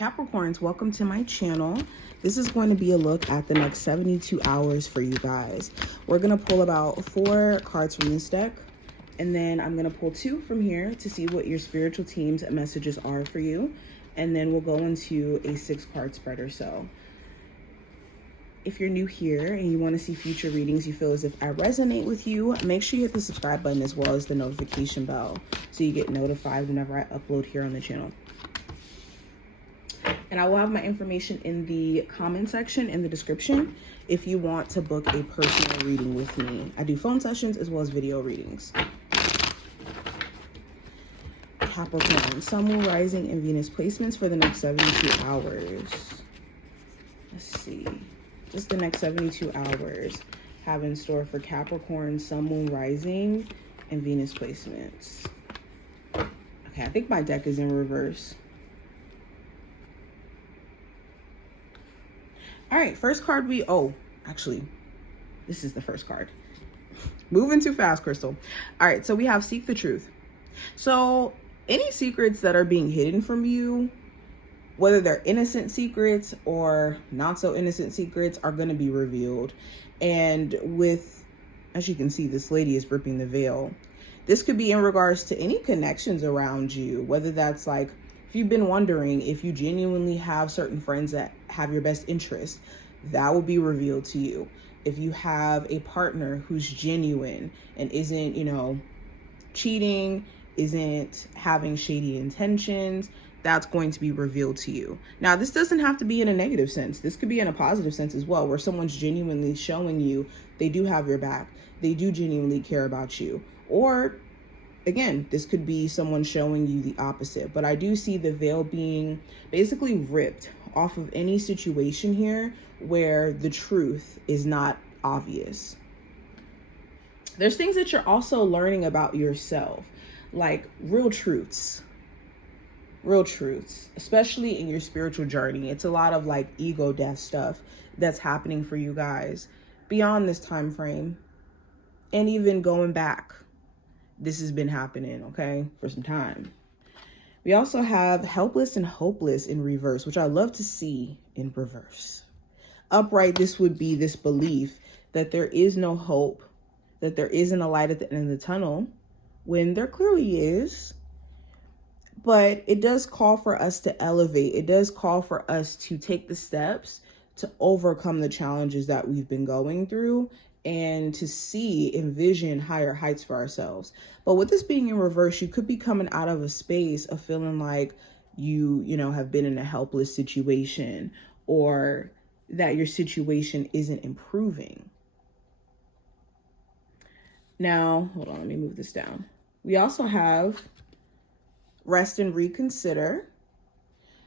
Capricorns, welcome to my channel. This is going to be a look at the next 72 hours for you guys. We're going to pull about 4 cards from this deck, and then I'm going to pull 2 from here to see what your spiritual team's messages are for you. And then we'll go into a 6-card spread or so. If you're new here and you want to see future readings, you feel as if I resonate with you, make sure you hit the subscribe button as well as the notification bell so you get notified whenever I upload here on the channel. And I will have my information in the comment section in the description if you want to book a personal reading with me. I do phone sessions as well as video readings. Capricorn, Sun, Moon, Rising, and Venus placements for the next 72 hours. Let's see. Just the next 72 hours have in store for Capricorn, Sun, Moon, Rising, and Venus placements. Okay, I think my deck is in reverse. All right, first card actually, this is the first card. Moving too fast, Crystal. All right, so we have Seek the Truth. So any secrets that are being hidden from you, whether they're innocent secrets or not so innocent secrets, are going to be revealed. And with, as you can see, this lady is ripping the veil. This could be in regards to any connections around you, whether that's like, if you've been wondering if you genuinely have certain friends that have your best interest, that will be revealed to you. If you have a partner who's genuine and isn't, cheating, isn't having shady intentions, that's going to be revealed to you. Now, this doesn't have to be in a negative sense. This could be in a positive sense as well, where someone's genuinely showing you they do have your back. They do genuinely care about you. Or again, this could be someone showing you the opposite, but I do see the veil being basically ripped off of any situation here where the truth is not obvious. There's things that you're also learning about yourself, like real truths, especially in your spiritual journey. It's a lot of like ego death stuff that's happening for you guys beyond this time frame, and even going back. This has been happening, okay, for some time. We also have Helpless and Hopeless in reverse, which I love to see in reverse. Upright, this would be this belief that there is no hope, that there isn't a light at the end of the tunnel, when there clearly is. But it does call for us to elevate. It does call for us to take the steps to overcome the challenges that we've been going through and to envision higher heights for ourselves. But with this being in reverse, you could be coming out of a space of feeling like you have been in a helpless situation, or that your situation isn't improving. Now, hold on, let me move this down. We also have Rest and Reconsider.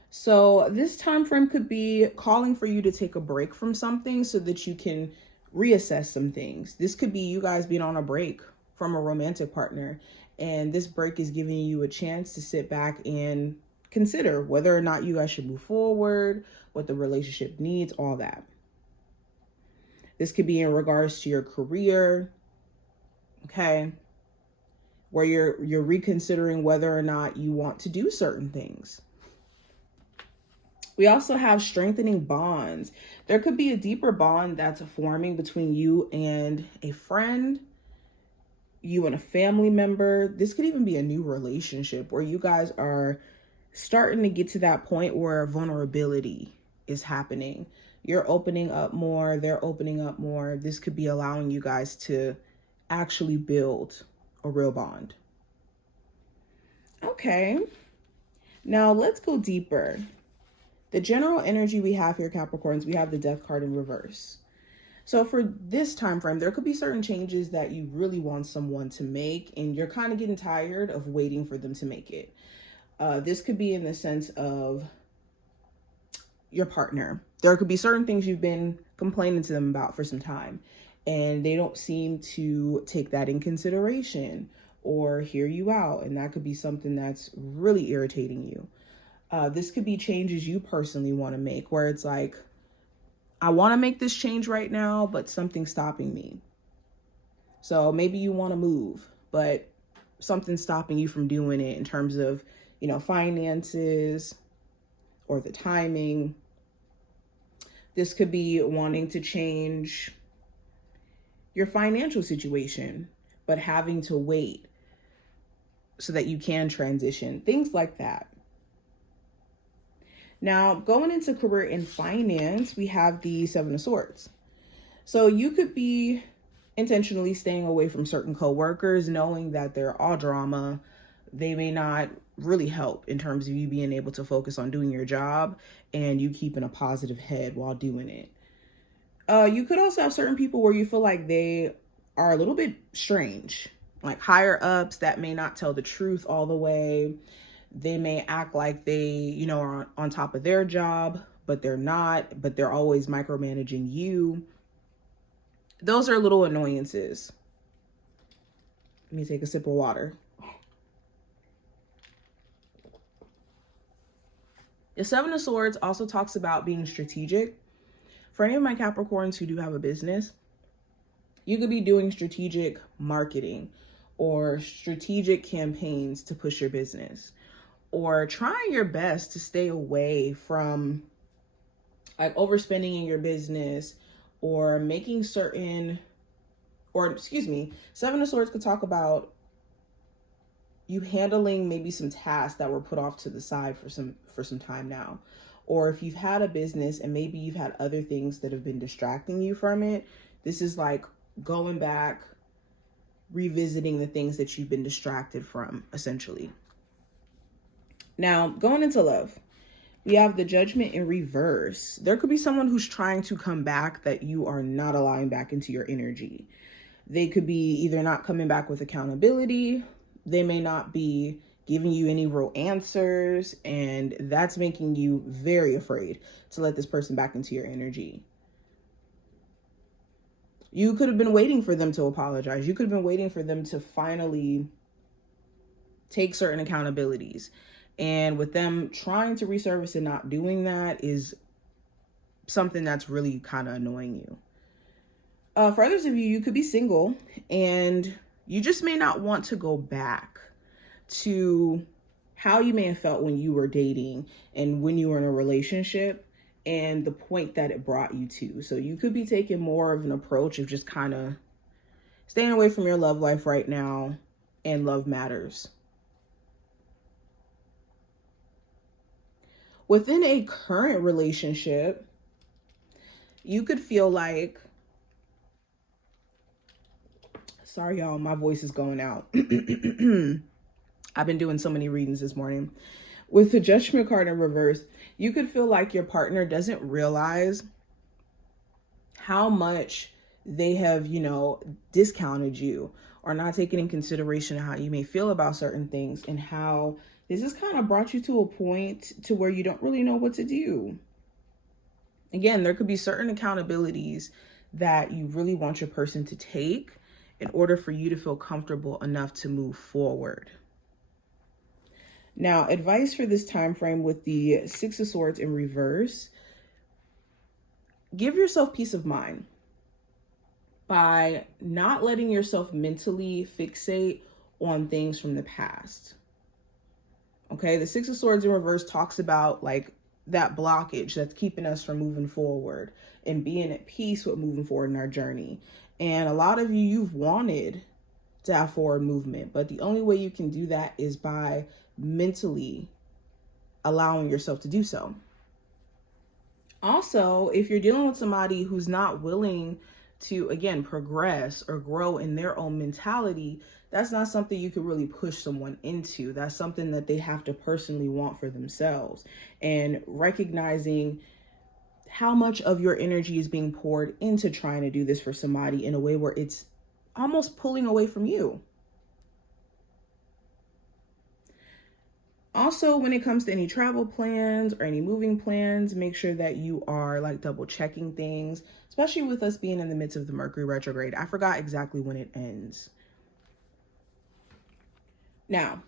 So this time frame could be calling for you to take a break from something so that you can reassess some things. This could be you guys being on a break from a romantic partner, and this break is giving you a chance to sit back and consider whether or not you guys should move forward, what the relationship needs, all that. This could be in regards to your career, okay, where you're reconsidering whether or not you want to do certain things. We also have Strengthening Bonds. There could be a deeper bond that's forming between you and a friend, you and a family member. This could even be a new relationship where you guys are starting to get to that point where vulnerability is happening. You're opening up more, they're opening up more. This could be allowing you guys to actually build a real bond. Okay, now let's go deeper. The general energy we have here, Capricorns, we have the Death card in reverse. So for this time frame, there could be certain changes that you really want someone to make, and you're kind of getting tired of waiting for them to make it. This could be in the sense of your partner. There could be certain things you've been complaining to them about for some time, and they don't seem to take that in consideration or hear you out. And that could be something that's really irritating you. This could be changes you personally want to make, where it's like, I want to make this change right now, but something's stopping me. So maybe you want to move, but something's stopping you from doing it in terms of, finances, or the timing. This could be wanting to change your financial situation, but having to wait so that you can transition, things like that. Now, going into career and finance, we have the Seven of Swords. So you could be intentionally staying away from certain coworkers, knowing that they're all drama. They may not really help in terms of you being able to focus on doing your job and you keeping a positive head while doing it. You could also have certain people where you feel like they are a little bit strange, like higher ups that may not tell the truth all the way. They may act like they, are on top of their job, but they're not, but they're always micromanaging you. Those are little annoyances. Let me take a sip of water. The Seven of Swords also talks about being strategic. For any of my Capricorns who do have a business, you could be doing strategic marketing or strategic campaigns to push your business, or trying your best to stay away from like overspending in your business or making certain, Seven of Swords could talk about you handling maybe some tasks that were put off to the side for some time now. Or if you've had a business and maybe you've had other things that have been distracting you from it, this is like going back, revisiting the things that you've been distracted from, essentially. Now, going into love, we have the Judgment in reverse. There could be someone who's trying to come back that you are not allowing back into your energy. They could be either not coming back with accountability. They may not be giving you any real answers, and that's making you very afraid to let this person back into your energy. You could have been waiting for them to apologize. You could have been waiting for them to finally take certain accountabilities. And with them trying to resurface and not doing that is something that's really kind of annoying you. For others of you, you could be single and you just may not want to go back to how you may have felt when you were dating and when you were in a relationship and the point that it brought you to. So you could be taking more of an approach of just kind of staying away from your love life right now, and love matters. Within a current relationship, you could feel like, sorry y'all, my voice is going out. I've been doing so many readings this morning. With the Judgment card in reverse, you could feel like your partner doesn't realize how much they have, discounted you or not taken in consideration how you may feel about certain things, and how this has kind of brought you to a point to where you don't really know what to do. Again, there could be certain accountabilities that you really want your person to take in order for you to feel comfortable enough to move forward. Now, advice for this time frame with the Six of Swords in reverse: give yourself peace of mind by not letting yourself mentally fixate on things from the past. Okay, the Six of Swords in reverse talks about like that blockage that's keeping us from moving forward and being at peace with moving forward in our journey. And a lot of you've wanted to have forward movement, but the only way you can do that is by mentally allowing yourself to do so. Also, if you're dealing with somebody who's not willing to, again, progress or grow in their own mentality, that's not something you could really push someone into. That's something that they have to personally want for themselves. And recognizing how much of your energy is being poured into trying to do this for somebody in a way where it's almost pulling away from you. Also, when it comes to any travel plans or any moving plans, make sure that you are like double checking things, especially with us being in the midst of the Mercury retrograde. I forgot exactly when it ends. Now,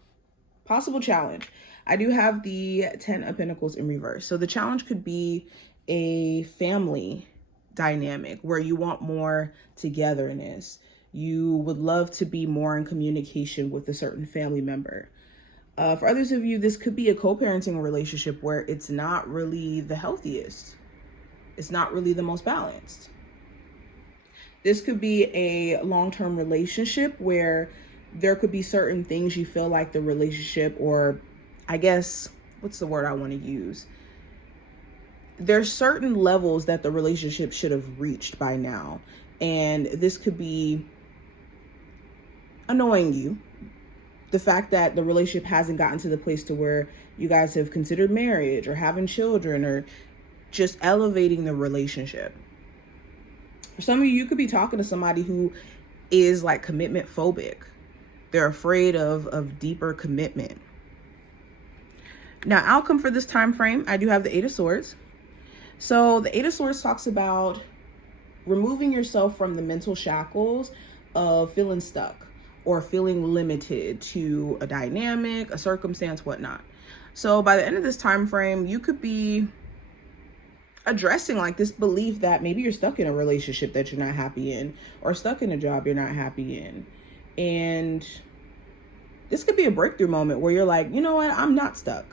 possible challenge. I do have the 10 of Pentacles in reverse. So the challenge could be a family dynamic where you want more togetherness. You would love to be more in communication with a certain family member. For others of you, this could be a co-parenting relationship where it's not really the healthiest. It's not really the most balanced. This could be a long-term relationship where there could be certain things you feel like the relationship, or I guess, what's the word I want to use? There's certain levels that the relationship should have reached by now. And this could be annoying you. The fact that the relationship hasn't gotten to the place to where you guys have considered marriage or having children or just elevating the relationship. For some of you, you could be talking to somebody who is like commitment phobic. They're afraid of deeper commitment. Now, outcome for this time frame, I do have the Eight of Swords. So the Eight of Swords talks about removing yourself from the mental shackles of feeling stuck or feeling limited to a dynamic, a circumstance, whatnot. So by the end of this time frame, you could be addressing like this belief that maybe you're stuck in a relationship that you're not happy in, or stuck in a job you're not happy in. And this could be a breakthrough moment where you're like, you know what, I'm not stuck.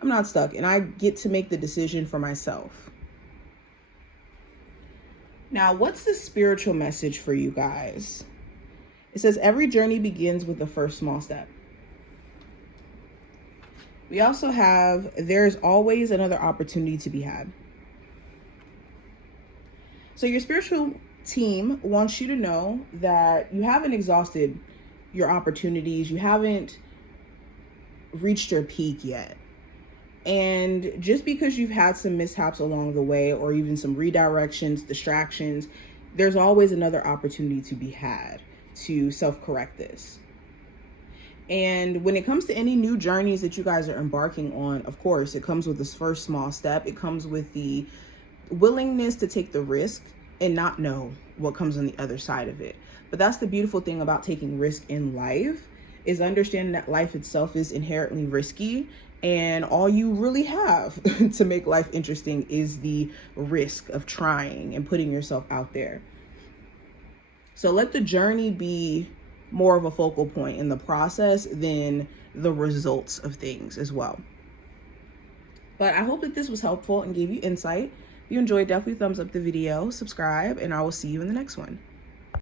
I'm not stuck, and I get to make the decision for myself. Now, what's the spiritual message for you guys? It says every journey begins with the first small step. We also have there's always another opportunity to be had. So your spiritual team wants you to know that you haven't exhausted your opportunities. You haven't reached your peak yet. And just because you've had some mishaps along the way, or even some redirections, distractions, there's always another opportunity to be had to self-correct this. And when it comes to any new journeys that you guys are embarking on, of course, it comes with this first small step. It comes with the willingness to take the risk and not know what comes on the other side of it. But that's the beautiful thing about taking risk in life, is understanding that life itself is inherently risky, and all you really have to make life interesting is the risk of trying and putting yourself out there. So let the journey be more of a focal point in the process than the results of things as well. But I hope that this was helpful and gave you insight. If you enjoyed, definitely thumbs up the video, subscribe, and I will see you in the next one.